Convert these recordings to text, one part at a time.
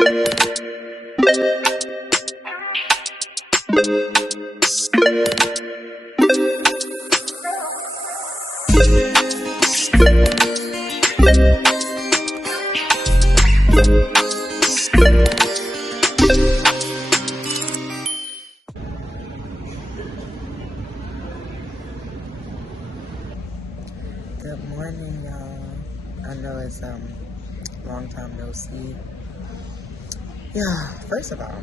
Good morning, y'all. I know it's long time no see. Yeah, first of all,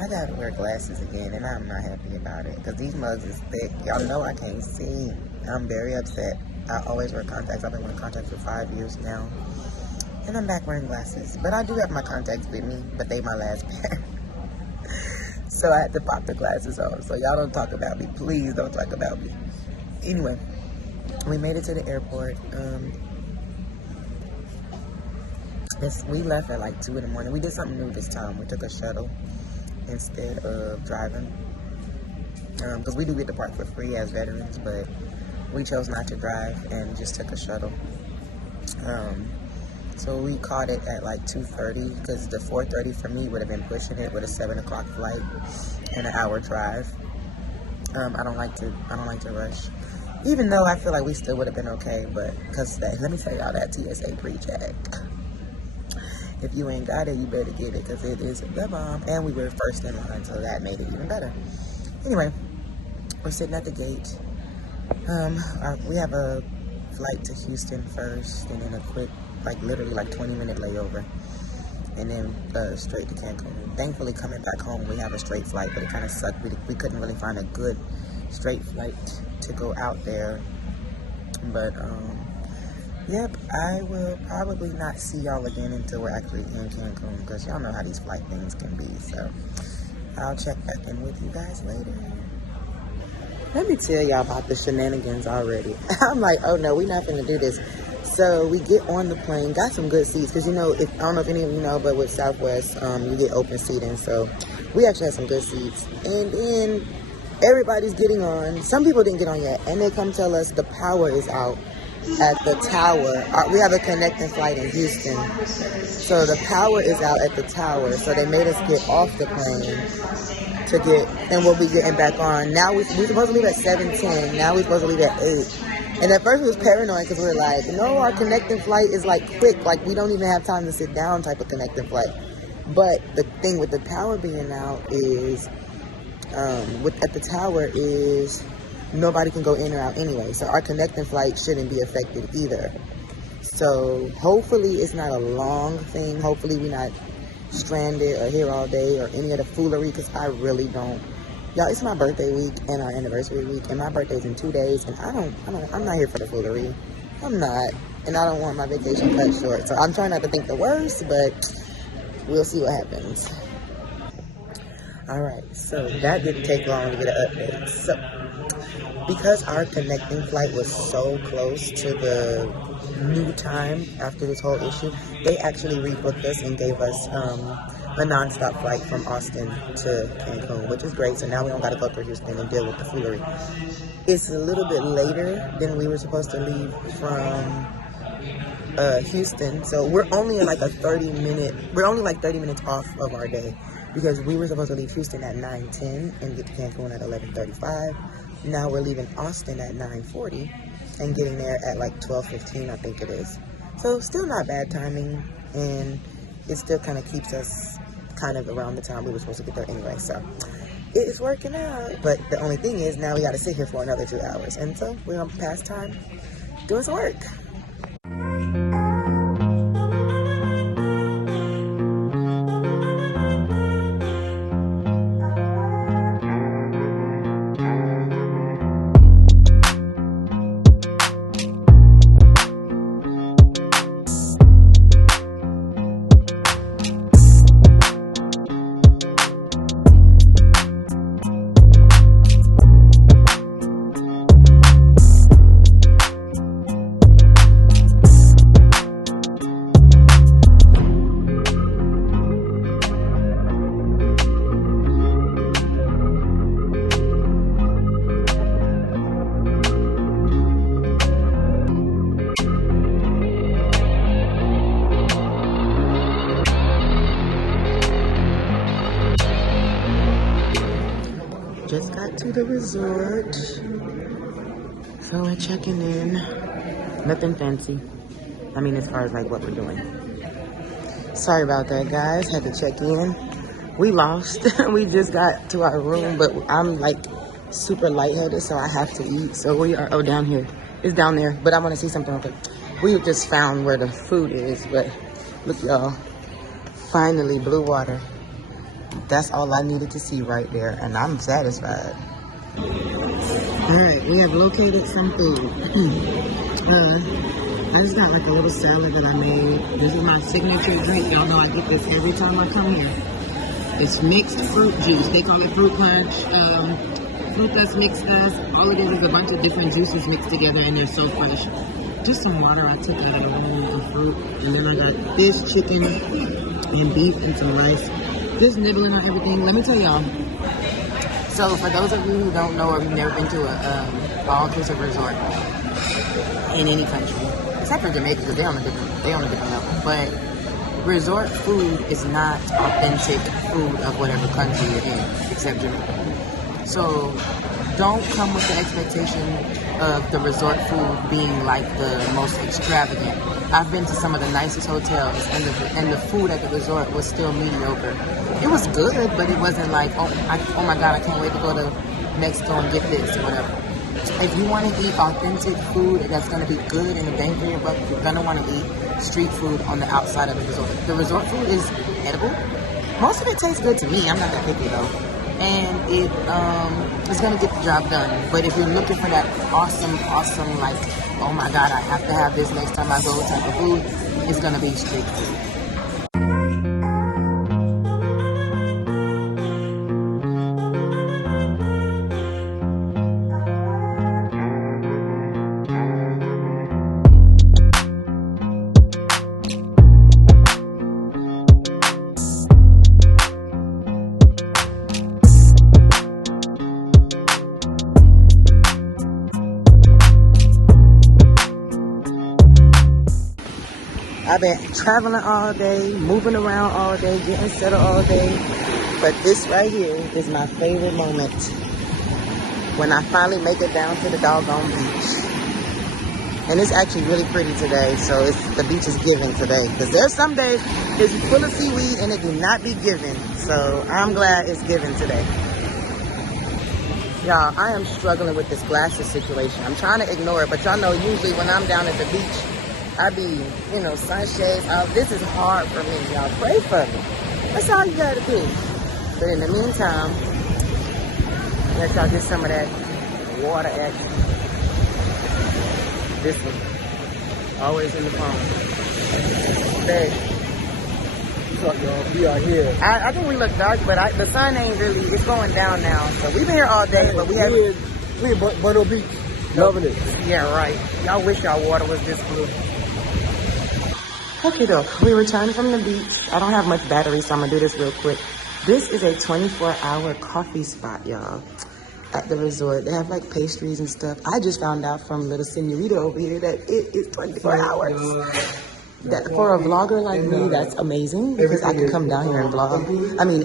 I gotta wear glasses again, and I'm not happy about it because these mugs is thick. Y'all know I can't see. I'm very upset. I always wear contacts. I've been wearing contacts for 5 years now, and I'm back wearing glasses. But I do have my contacts with me, but they my last pair. So I had to pop the glasses off. So y'all don't talk about me. Please don't talk about me. Anyway, we made it to the airport. We left at like 2 in the morning. We did something new this time. We took a shuttle instead of driving. Because we do get to park for free as veterans, but we chose not to drive and just took a shuttle. So we caught it at like 2:30 because the 4:30 for me would have been pushing it with a 7 o'clock flight and an hour drive. I don't like to rush. Even though I feel like we still would have been okay, but because let me tell y'all that TSA pre-check. If you ain't got it, you better get it because it is the bomb. And we were first in line, so that made it even better. Anyway, we're sitting at the gate. We have a flight to Houston first, and then a quick, literally 20-minute layover, and then straight to Cancun. Thankfully, coming back home, we have a straight flight, but it kind of sucked. We couldn't really find a good straight flight to go out there. But yep, I will probably not see y'all again until we're actually in Cancun because y'all know how these flight things can be. So I'll check back in with you guys later. Let me tell y'all about the shenanigans already. I'm like, oh no, we're not gonna do this. So we get on the plane, got some good seats because I don't know if any of you know, but with Southwest, you get open seating. So we actually had some good seats, and then everybody's getting on. Some people didn't get on yet, and they come tell us the power is out at the tower. We have a connecting flight in Houston, so the power is out at the tower. So they made us get off the plane and we'll be getting back on. Now we're supposed to leave at 7:10. Now we're supposed to leave at 8. And at first we was paranoid because we were like, no, our connecting flight is quick. We don't even have time to sit down type of connecting flight. But the thing with the tower being out is, at the tower is nobody can go in or out anyway. So our connecting flight shouldn't be affected either. So hopefully it's not a long thing. Hopefully we're not stranded or here all day or any of the foolery because I really don't. Y'all, it's my birthday week and our anniversary week, and my birthday's in 2 days, and I'm not here for the foolery. I'm not, and I don't want my vacation cut short. So I'm trying not to think the worst, but we'll see what happens. All right, so that didn't take long to get an update. So because our connecting flight was so close to the new time after this whole issue, they actually rebooked us and gave us a non-stop flight from Austin to Cancun, which is great. So now we don't got to go through Houston and deal with the foolery. It's a little bit later than we were supposed to leave from Houston, so we're only in 30 minutes off of our day because we were supposed to leave Houston at 9:10 and get to Cancun at 11:35. Now we're leaving Austin at 9:40 and getting there at 12:15, I think it is. So still not bad timing, and it still kind of keeps us kind of around the time we were supposed to get there anyway. So it is working out. But the only thing is now we got to sit here for another 2 hours, and so we're gonna pass time doing some work. to the resort. So we're checking in. Nothing fancy. I mean, as far as like what we're doing. Sorry about that, guys. Had to check in. We lost. We just got to our room, but I'm like super lightheaded, so I have to eat. So we are, oh, down here. It's down there, but I want to see something real quick. We just found where the food is, but look, y'all. Finally, blue water. That's all I needed to see right there, and I'm satisfied. All right, we have located some food. I just got like a little salad that I made. This is my signature drink. Y'all know I get this every time I come here. It's mixed fruit juice. They call it fruit punch, frutas mixtas. All it is a bunch of different juices mixed together, and they're so fresh. Just some water I took out of the bowl of fruit, and then I got this chicken and beef and some rice. Just nibbling on everything. Let me tell y'all. So for those of you who don't know or you've never been to a all-inclusive resort in any country, except for Jamaica, because they're on a different level. But resort food is not authentic food of whatever country you're in, except Jamaica. So don't come with the expectation of the resort food being like the most extravagant. I've been to some of the nicest hotels, and the food at the resort was still mediocre. It was good, but it wasn't like, oh my God, I can't wait to go to Mexico and get this or whatever. If you want to eat authentic food that's going to be good and a bang for your buck, you're going to want to eat street food on the outside of the resort. The resort food is edible. Most of it tastes good to me. I'm not that picky though. And it's going to get the job done. But if you're looking for that awesome, like, oh my God, I have to have this next time I go type of food, it's going to be street food. I've been traveling all day, moving around all day, getting settled all day. But this right here is my favorite moment. When I finally make it down to the doggone beach. And it's actually really pretty today, so the beach is giving today. Because there's some days it's full of seaweed and it do not be giving. So I'm glad it's giving today. Y'all, I am struggling with this glasses situation. I'm trying to ignore it, but y'all know usually when I'm down at the beach, I be, sunshades out. This is hard for me, y'all. Pray for me. That's all you gotta do. But in the meantime, let y'all get some of that water action. This one, always in the phone. Hey. What's up, y'all? We are here. I think we look dark, but the sun ain't really, it's going down now. So we've been here all day, but we haven't. We in Bueno Beach. Loving it. Yeah, right. Y'all wish y'all water was this blue. Okay, though, we returned from the beach. I don't have much battery, so I'm gonna do this real quick. This is a 24-hour coffee spot, y'all, at the resort. They have like pastries and stuff. I just found out from little senorita over here that it is 24 hours. That for a vlogger like me, that's amazing because I can come down here and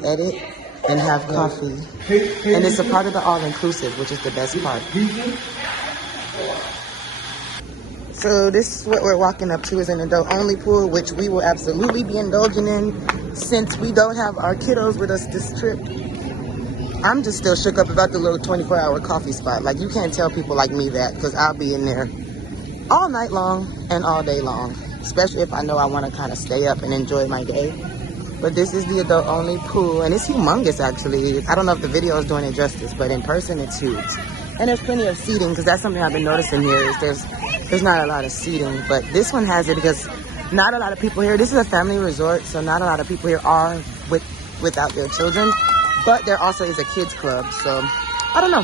edit and have coffee. And it's a part of the all-inclusive, which is the best part. So this is what we're walking up to, is an adult-only pool, which we will absolutely be indulging in since we don't have our kiddos with us this trip. I'm just still shook up about the little 24-hour coffee spot. Like, you can't tell people like me that, because I'll be in there all night long and all day long, especially if I know I want to kind of stay up and enjoy my day. But this is the adult-only pool, and it's humongous, actually. I don't know if the video is doing it justice, but in person, it's huge. And there's plenty of seating, because that's something I've been noticing here, is there's not a lot of seating, but this one has it because not a lot of people here. This is a family resort, so not a lot of people here are without their children, but there also is a kids club, so I don't know.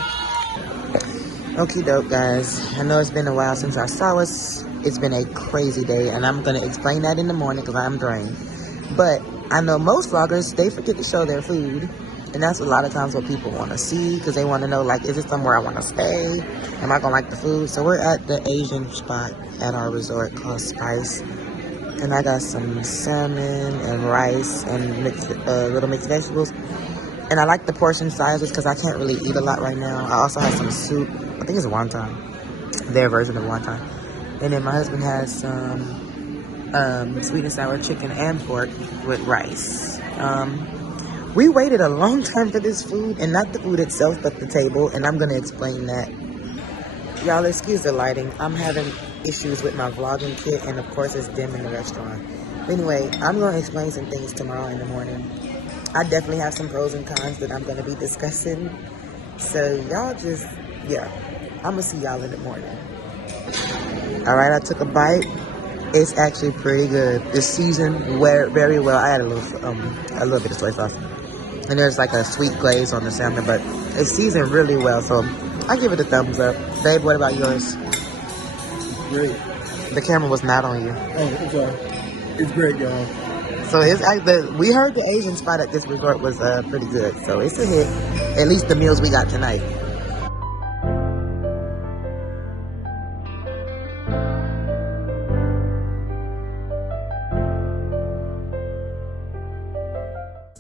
Okie doke, guys. I know it's been a while since I saw us. It's been a crazy day, and I'm going to explain that in the morning because I'm drained. But I know most vloggers, they forget to show their food. And that's a lot of times what people want to see, because they want to know, like, is it somewhere I want to stay? Am I going to like the food? So we're at the Asian spot at our resort called Spice. And I got some salmon and rice and little mixed vegetables. And I like the portion sizes because I can't really eat a lot right now. I also have some soup. I think it's wonton. Their version of wonton. And then my husband has some sweet and sour chicken and pork with rice. We waited a long time for this food, and not the food itself, but the table, and I'm going to explain that. Y'all, excuse the lighting. I'm having issues with my vlogging kit, and of course it's dim in the restaurant. Anyway, I'm going to explain some things tomorrow in the morning. I definitely have some pros and cons that I'm going to be discussing. So y'all just, yeah, I'm going to see y'all in the morning. All right, I took a bite. It's actually pretty good. It's seasoned very well. I had a little bit of soy sauce. And there's like a sweet glaze on the salmon, but it's seasoned really well. So I give it a thumbs up. Babe, what about yours? Great. The camera was not on you. Oh, I'm sorry. It's great, y'all. So it's we heard the Asian spot at this resort was pretty good. So it's a hit. At least the meals we got tonight.